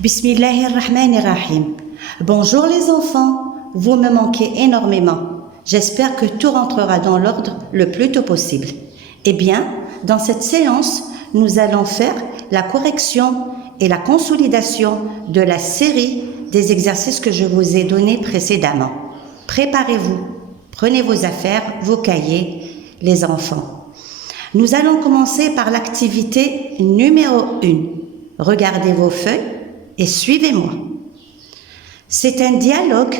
Bismillahirrahmanirrahim. Bonjour les enfants, vous me manquez énormément. J'espère que tout rentrera dans l'ordre le plus tôt possible. Eh bien, dans cette séance, nous allons faire la correction et la consolidation de la série des exercices que je vous ai donnés précédemment. Préparez-vous, prenez vos affaires, vos cahiers, les enfants. Nous allons commencer par l'activité numéro 1. Regardez vos feuilles et suivez-moi. C'est un dialogue,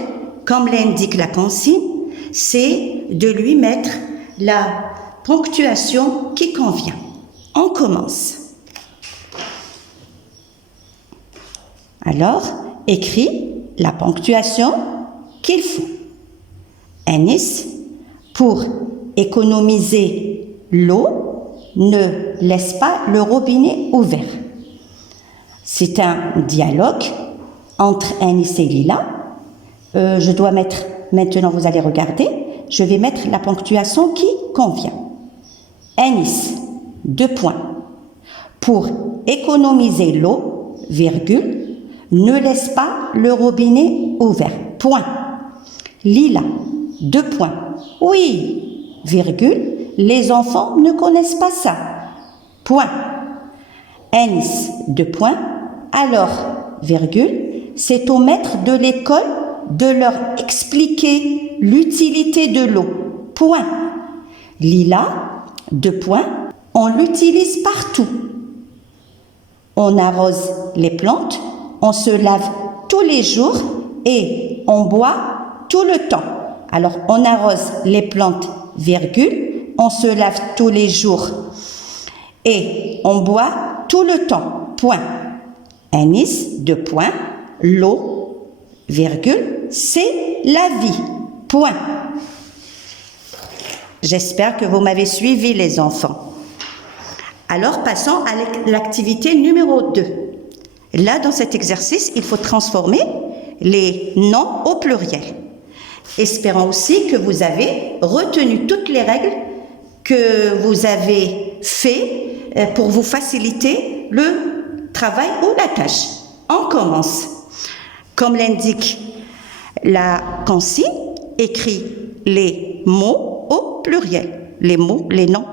comme l'indique la consigne, c'est de lui mettre la ponctuation qui convient. On commence. Alors, écris la ponctuation qu'il faut. Anis, pour économiser l'eau, ne laisse pas le robinet ouvert. C'est un dialogue entre Anis et Lila. Je dois mettre, maintenant vous allez regarder, je vais mettre la ponctuation qui convient. Anis, 2 points. Pour économiser l'eau, virgule, ne laisse pas le robinet ouvert. Point. Lila, 2 points. Oui, virgule, les enfants ne connaissent pas ça. Point. Anis, 2 points. Alors, virgule, c'est au maître de l'école de leur expliquer l'utilité de l'eau. Point. Lila, 2 points. On l'utilise partout. On arrose les plantes, on se lave tous les jours et on boit tout le temps. Alors, on arrose les plantes, virgule, on se lave tous les jours et on boit tout le temps. Point. Anis, 2 points. L'eau, virgule, c'est la vie. Point. J'espère que vous m'avez suivi, les enfants. Alors, passons à l'activité numéro 2. Là, dans cet exercice, il faut transformer les noms au pluriel. Espérons aussi que vous avez retenu toutes les règles que vous avez fait pour vous faciliter le travail ou la tâche. On commence. Comme l'indique la consigne, écrit les mots au pluriel. Les mots, les noms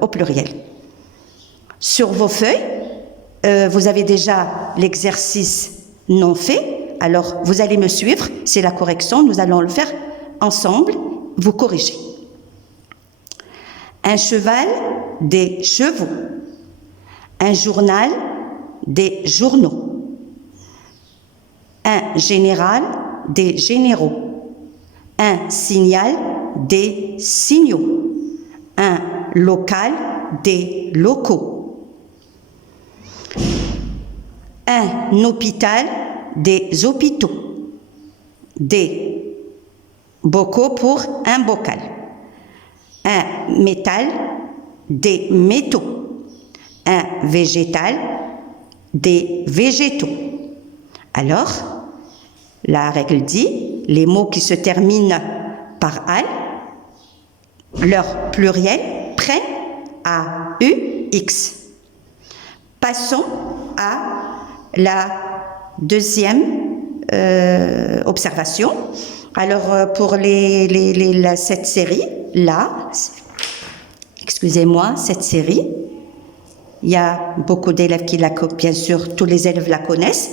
au pluriel. Sur vos feuilles, vous avez déjà l'exercice non fait. Alors, vous allez me suivre. C'est la correction. Nous allons le faire ensemble. Vous corrigez. Un cheval, des chevaux. Un journal, des journaux. Un général, des généraux. Un signal, des signaux. Un local, des locaux. Un hôpital, des hôpitaux. Des bocaux pour un bocal. Un métal, des métaux. Un végétal, des végétaux. Alors, la règle dit, les mots qui se terminent par « al », leur pluriel prennent à UX. Passons à la deuxième observation. Alors, pour cette série, là, excusez-moi, cette série, il y a beaucoup d'élèves qui la connaissent, bien sûr, tous les élèves la connaissent.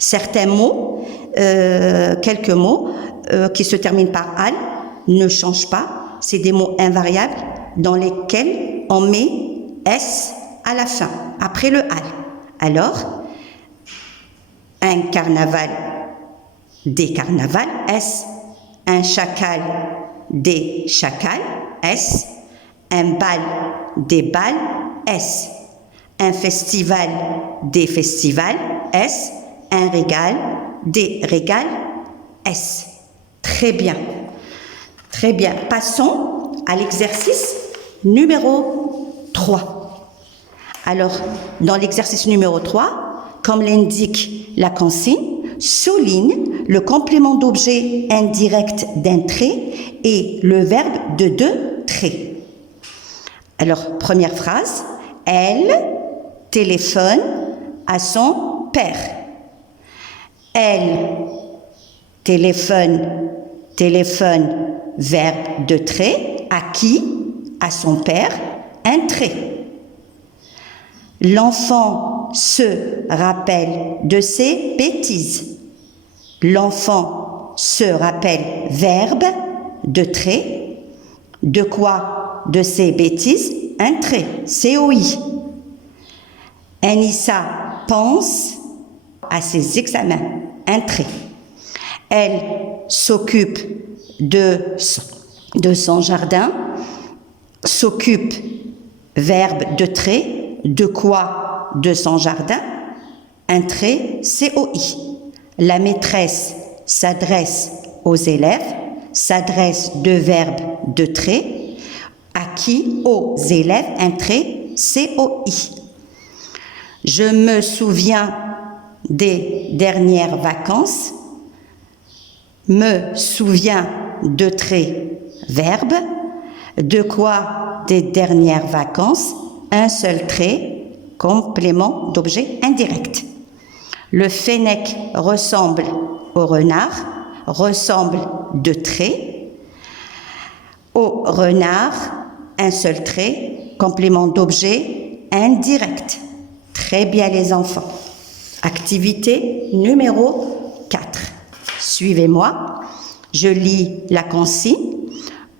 Certains mots, quelques mots qui se terminent par « al » ne changent pas. C'est des mots invariables dans lesquels on met « s » à la fin, après le « al ». Alors, un carnaval, des carnavals, S. Un chacal, des chacals, S. Un bal, des balles, S. Un festival, des festivals, S. Un régal, des régals, S. Très bien. Très bien. Passons à l'exercice numéro 3. Alors, dans l'exercice numéro 3, comme l'indique la consigne, souligne le complément d'objet indirect d'un trait et le verbe de 2 traits. Alors, première phrase, elle téléphone à son père. Elle téléphone, verbe de trait, à qui? À son père, un trait. L'enfant se rappelle de ses bêtises. L'enfant se rappelle, verbe de trait. De quoi? De ses bêtises, un trait, COI. Anissa pense à ses examens, un trait. Elle s'occupe de son jardin, s'occupe, verbe de trait. De quoi? De son jardin, un trait, COI. La maîtresse s'adresse aux élèves, s'adresse de verbe de trait, à qui? Aux élèves, un trait, COI. Je me souviens des dernières vacances, me souviens de trait, verbe, de quoi? Des dernières vacances, un seul trait, complément d'objet indirect. Le fennec ressemble au renard, ressemble de trait. Au renard, un seul trait, complément d'objet indirect. Très bien les enfants. Activité numéro 4. Suivez-moi. Je lis la consigne.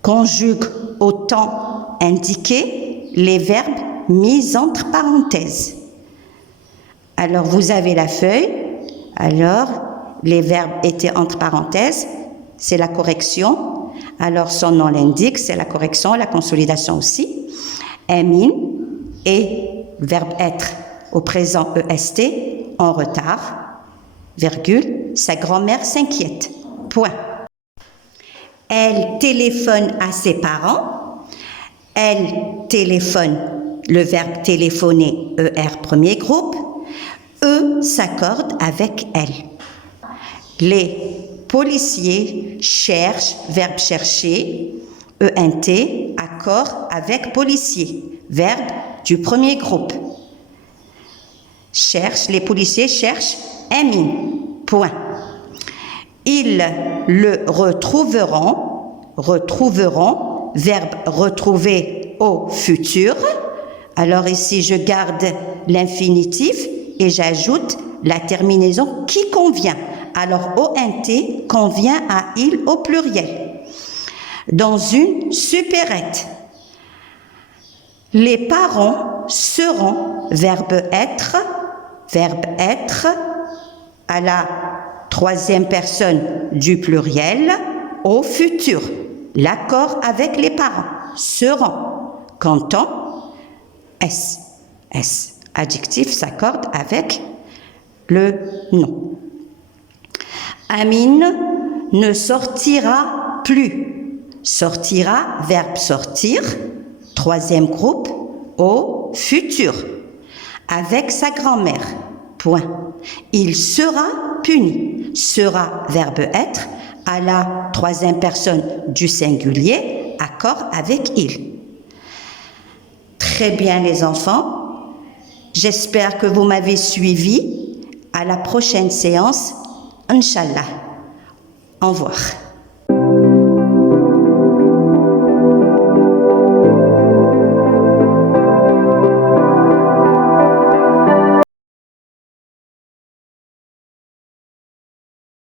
Conjugue au temps indiqué les verbes mis entre parenthèses. Alors, vous avez la feuille. Alors, les verbes étaient entre parenthèses. C'est la correction. Alors, son nom l'indique. C'est la correction, la consolidation aussi. Amin et verbe être au présent EST en retard. Virgule. Sa grand-mère s'inquiète. Point. Elle téléphone à ses parents. Elle téléphone, le verbe téléphoner, ER premier groupe. Eux s'accordent avec elle. Les policiers cherchent, verbe chercher, ENT, accord avec policier, verbe du premier groupe. Cherche, les policiers cherchent Amin. Point. Ils le retrouveront, verbe retrouver au futur. Alors ici, je garde l'infinitif et j'ajoute la terminaison qui convient. Alors, ONT convient à il au pluriel. Dans une supérette. Les parents seront, verbe être, à la troisième personne du pluriel, au futur. L'accord avec les parents. Seront. Canton, S. Adjectif s'accorde avec le nom. Amine ne sortira plus. Sortira, verbe sortir, troisième groupe, au futur, avec sa grand-mère. Point. Il sera puni. Sera, verbe être, à la troisième personne du singulier, accord avec il. Très bien les enfants. J'espère que vous m'avez suivi. À la prochaine séance, Inch'Allah. Au revoir.